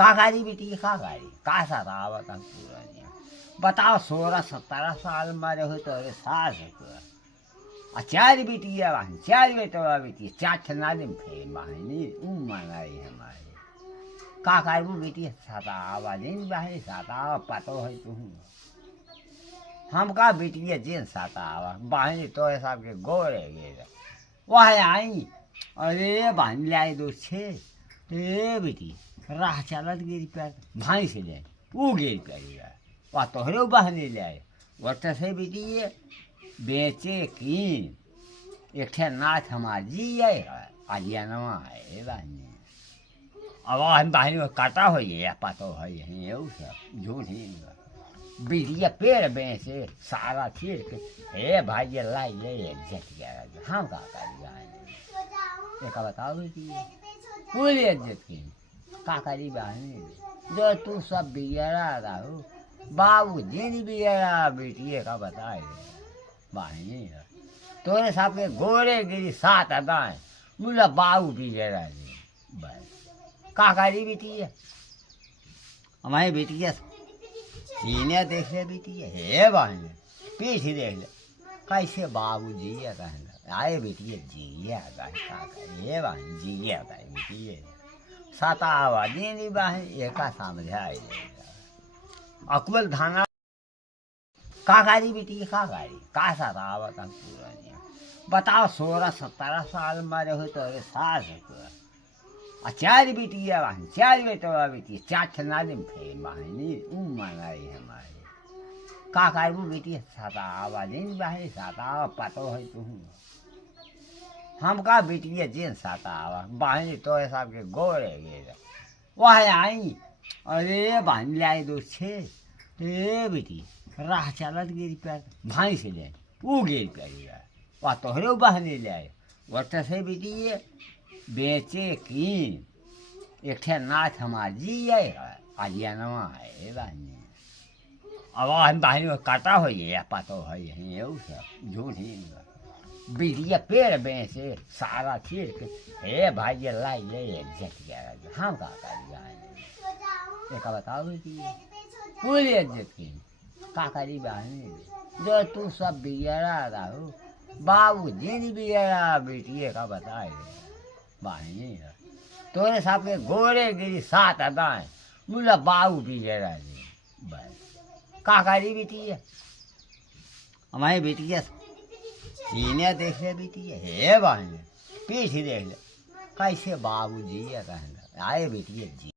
काकारी बेटी काकारी का सारा आवता पूरा बताओ 16-17 साल मारे हो तो अरे सास है चार बेटी है वहाँ चार बेटा बेटी चार छना दिन फेर बहनी मनाई हमारे काकारी वो बेटी साता आवाज नहीं बहनी साता आवा पतो है तू हम का बेटी है जेन साता आवा बहनी तो ऐसा के गोरे गए वह आई अरे बहन लाई दो छे बेटी राह चलत गिरी पैर भाई से ले वो गिर पैर वह तोहरे बहने ले आए वर्त से बेटी ये बेचे की एक ठे नाथ हमार जी है आजिया नवा है बहनी अब हम बहनी को काटा हो ये पतो है यही सब झूठ ही बेटिया पेड़ बेचे सारा चीर के हे भाई ये लाई ले इज्जत गया हम का कर एक बताओ बेटी पूरी इज्जत की काकारी बहनी जो तू सब बिगड़ा रहो बाबू जिन बिगड़ा बेटी का बताए बहनी तोरे साथ के गोरे गिरी सात अदाएं मुला बाबू बिगड़ा बस काकारी बेटी है हमारी बेटी है सीने देख ले बेटी है बहन पीठ देख ले कैसे बाबू जी है कहना आए बेटी जी है ये बहन जी है बेटी है सतावा दीनी बहन एका समझाए अकबल धाना काकारी बेटी काकारी का सतावा तक पूरा बताओ 16-17 साल मारे हो तो अरे सास है चार बेटी है वहाँ चार बेटा बेटी चार छना दिन फेर बहनी मनाई हमारे काकारी वो बेटी साता आवा नहीं बहनी साता आवा पतो है तू हम का बेटी है जेन साता आवा बहनी तो ऐसा के गोरे गए वह आई अरे बहन लाई दो छे बेटी राह चलत गिरी पैर भाई से ले वो गिर पैर वह तोहरे बहने ले आए वर्त से बेटी ये बेचे की एक ठे नाथ हमार जी है आजिया नवा है बहनी अब हम बहनी को काटा हो ये पतो है यही सब झूठ ही बेटिया पेड़ बेचे सारा चीर के हे भाई ये लाई ले इज्जत गया हम का कर एक बताओ बेटी पूरी इज्जत की काकारी बहनी जो तू सब बिगड़ा रहो बाबू जिन बिगड़ा बेटी का बताए बहनी तोरे साथ के गोरे गिरी सात अदाएं मुला बाबू बिगड़ा बस काकारी बेटी है हमारी बेटी है सीने देख ले बेटी है बहन पीठ देख ले कैसे बाबू जी है कहना आए बेटी जी